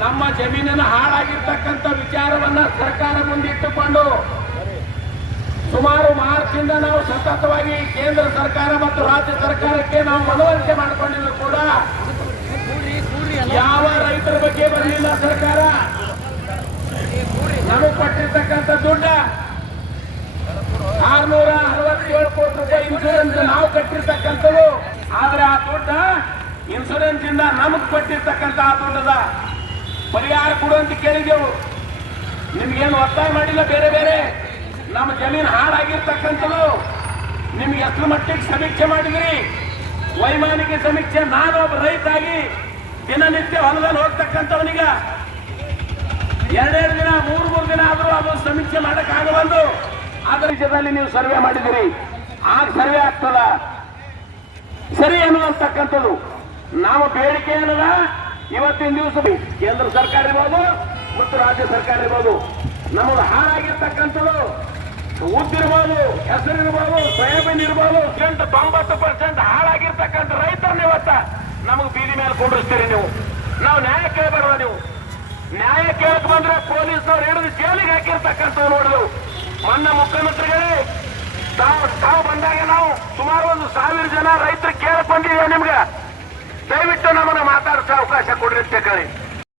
ನಮ್ಮ ಜಮೀನಿನ ಹಾಳಾಗಿರ್ತಕ್ಕಂಥ ವಿಚಾರವನ್ನ ಸರ್ಕಾರ ಮುಂದಿಟ್ಟುಕೊಂಡು ಸುಮಾರು ಮಾರ್ಚಿಂದ ನಾವು ಸತತವಾಗಿ ಕೇಂದ್ರ ಸರ್ಕಾರ ಮತ್ತು ರಾಜ್ಯ ಸರ್ಕಾರಕ್ಕೆ ನಾವು ಮನವರಿಕೆ ಮಾಡಿಕೊಂಡಿದ್ರು ಕೂಡ ಯಾವ ರೈತರ ಬಗ್ಗೆ ಬರಲಿಲ್ಲ ಸರ್ಕಾರ? ನಮಗೆ ಕೊಟ್ಟಿರ್ತಕ್ಕಂಥ ದುಡ್ಡ ಆರ್ನೂರ ಅರವತ್ತೇಳು ಕೋಟಿ ರೂಪಾಯಿ ಇನ್ಸೂರೆನ್ಸ್ ನಾವು ಕಟ್ಟಿರ್ತಕ್ಕಂಥದ್ದು. ಆದ್ರೆ ಆ ದುಡ್ಡ ಇನ್ಸೂರೆನ್ಸ್ ಇಂದ ನಮಗ್ ಕೊಟ್ಟಿರ್ತಕ್ಕಂಥ ಆ ದುಡ್ಡದ ಪರಿಹಾರ ಕೊಡು ಅಂತ ಕೇಳಿದೆವು ನಿಮ್ಗೇನು ಒತ್ತಾಯ ಮಾಡಿಲ್ಲ? ಬೇರೆ ಬೇರೆ. ನಮ್ಮ ಜಮೀನು ಹಾಳಾಗಿರ್ತಕ್ಕಂಥದ್ದು. ನಿಮ್ಗೆ ಎಷ್ಟು ಮಟ್ಟಿಗೆ ಸಮೀಕ್ಷೆ ಮಾಡಿದ್ರಿ? ವೈಮಾನಿಕ ಸಮೀಕ್ಷೆ, ನಾನೊಬ್ಬ ರೈತಾಗಿ ದಿನನಿತ್ಯ ಹೊಲದಲ್ಲಿ ಹೋಗ್ತಕ್ಕಂಥವನಿಗ. ಎರಡೆರಡು ದಿನ, ಮೂರು ಮೂರು ದಿನ ಆದರೂ ಅದು ಸಮೀಕ್ಷೆ ಮಾಡಕ್ಕಾಗಬಂದು ಅದರ ವಿಷಯದಲ್ಲಿ ನೀವು ಸರ್ವೆ ಮಾಡಿದಿರಿ ಆ ಸರ್ವೆ ಆಗ್ತದ. ಸರಿ ಅನ್ನುವಂತಕ್ಕಂಥದ್ದು. ನಾವು ಬೇಡಿಕೆ ಏನದ? ಇವತ್ತಿನ ದಿವಸ ಕೇಂದ್ರ ಸರ್ಕಾರ ಇರ್ಬೋದು ಮತ್ತು ರಾಜ್ಯ ಸರ್ಕಾರ ಇರ್ಬೋದು. ನಮಗೆ ಹಾಳಾಗಿರ್ತಕ್ಕಂಥದ್ದು ಉದ್ದಿರ್ಬೋದು ಹೆಸರಿರ್ಬೋದು ಸೋಯಾಬೀನ್ ಇರ್ಬೋದು, ಎಂಟು ತೊಂಬತ್ತು ಪರ್ಸೆಂಟ್ ಹಾಳಾಗಿರ್ತಕ್ಕಂಥ ರೈತರನ್ನ ಇವತ್ತ ನಮಗೆ ಬೀದಿ ಮೇಲೆ ಕುಂಡ್ರಿಸ್ತೀರಿ ನೀವು. ನಾವು ನ್ಯಾಯ ಕೇಳಬಾರ್ದ ನೀವು? ನ್ಯಾಯ ಕೇಳಕ್ ಬಂದ್ರೆ ಪೊಲೀಸ್ನವ್ರು ಹಿಡಿದು ಜೈಲಿಗೆ ಹಾಕಿರ್ತಕ್ಕಂಥದ್ದು ನೋಡಿದೆವು ಮೊನ್ನೆ ಮುಖ್ಯಮಂತ್ರಿಗಳೇ, ತಾವು ತಾವು ಬಂದಾಗ ನಾವು ಸುಮಾರು ಒಂದು ಸಾವಿರ ಜನ ರೈತರು ಕೇಳಕ್ ಬಂದಿದ್ದೇವೆ ನಿಮ್ಗೆ. ದಯವಿಟ್ಟು ನಮ್ಮನ್ನ सावकाश या कुठल्याच ठिकाणी